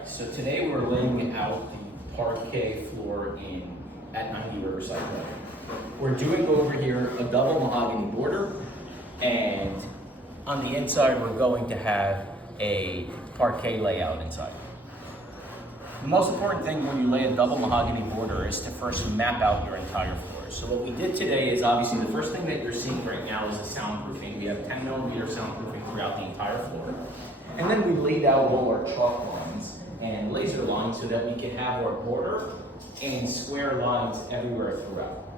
Alright, so today we're laying out the parquet floor at 90 Riverside Drive. We're doing over here a double mahogany border, and on the inside we're going to have a parquet layout inside. The most important thing when you lay a double mahogany border is to first map out your entire floor. So what we did today is obviously the first thing that you're seeing right now is the soundproofing. We have 10mm soundproofing throughout the entire floor. And then we laid out all our chalk lines and laser lines so that we can have our border and square lines everywhere throughout.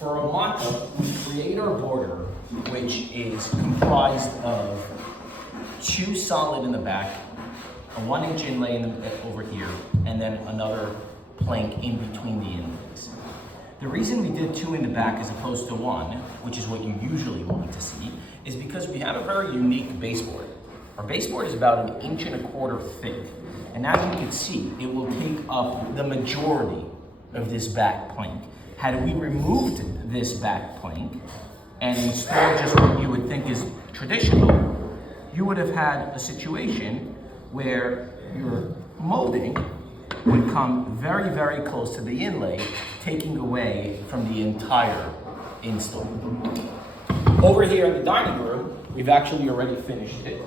For a mock-up, we create our border, which is comprised of 2 solid in the back, a 1-inch inlay over here, and then another plank in between the inlays. The reason we did 2 in the back as opposed to 1, which is what you usually want to see, is because we have a very unique baseboard. Our baseboard is about 1.25 inches thick, and as you can see, it will take up the majority of this back plank. Had we removed this back plank and installed just what you would think is traditional, you would have had a situation where your molding would come very, very close to the inlay, taking away from the entire install. Over here in the dining room, we've actually already finished it.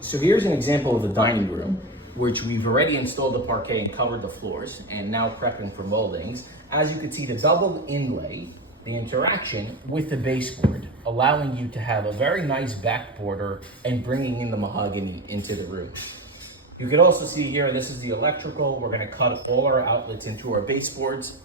So here's an example of the dining room, which we've already installed the parquet and covered the floors, and now prepping for moldings. As you can see, the double inlay, the interaction with the baseboard, allowing you to have a very nice back border and bringing in the mahogany into the room. You could also see here, this is the electrical. We're gonna cut all our outlets into our baseboards.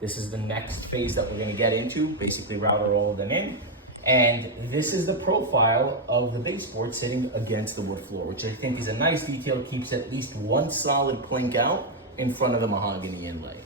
This is the next phase that we're gonna get into, basically router all of them in. And this is the profile of the baseboard sitting against the wood floor, which I think is a nice detail, keeps at least 1 solid plank out in front of the mahogany inlay.